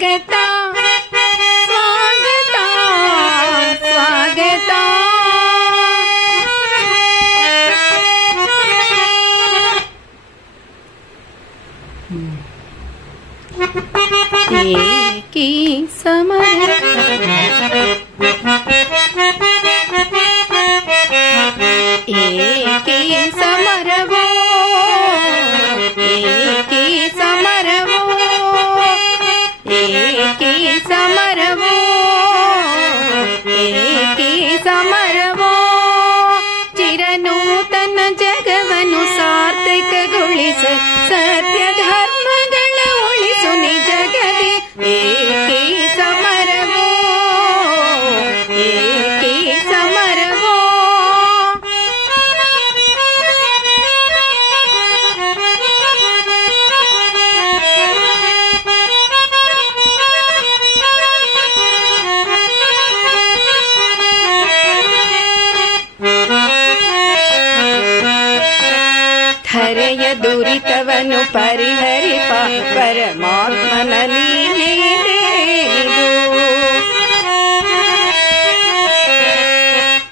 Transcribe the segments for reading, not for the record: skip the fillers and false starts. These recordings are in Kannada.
ಸ್ವಾಗತ ಸ್ವಾಗತ ಸ್ವಾಗತ. ಏಕಿ ಸಮರ ಏಕಿ ಸಮರವೋ ಏಕಿ ಸಮರವೋ ಏಕಿ ಸಮರವೋ ಏಕಿ ಸಮರವೋ. ಚಿರನೂತನ ಜಗವನ್ನು ಸಾರ್ಥಕಗೊಳಿಸ ಸತ್ಯ ಧರ್ಮಗಳ ಉಳಿಸು ನಿಜಗದಿ. ಏಕಿ ಸಮರವೋ ಏಕಿ ಸಮರವೋ. ಧರೆಯ ದುರಿತವನ್ನು ಪರಿಹರಿಪ ಪರಮಾತ್ಮನ ಲೀಲೆಯಿದೇನಿದು.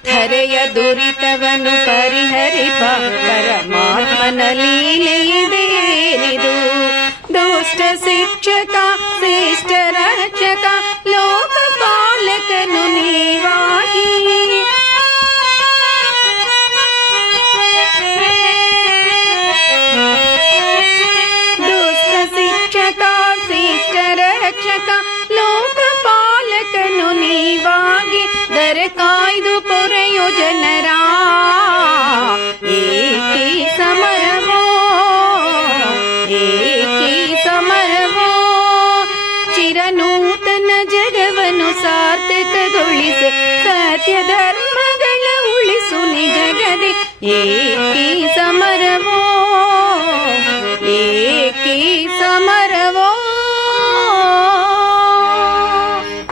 ಧರೆಯ ದುರಿತವನ್ನು ಪರಿಹರಿಪ ಪರಮಾತ್ಮನ ಲೀಲೆಯಿದೇನಿದು. ದುಷ್ಟ ಶಿಕ್ಷಕ ಶ್ರೇಷ್ಠ ರಕ್ಷಕ ಲೋಕಪಾಲಕನು ನೀವಾಗಿ. ರಕ್ಷಕ ಲೋಕಪಾಲಕನು ನೀವಾಗಿ ದರ ಕಾಯ್ದು ಪೊರೆಯೋ ಜನರ. ಏಕಿ ಸಮರವೋ ಏಕಿ ಸಮರವೋ. ಚಿರನೂತನ ಜಗವನ್ನು ಸಾರ್ಥಕಗೊಳಿಸು ಸತ್ಯ ಧರ್ಮಗಳ ಉಳಿಸು ನಿಜಗದಿ. ಏಕಿ ಸಮರವೋ ಏಕಿ ಸಮರವೋ.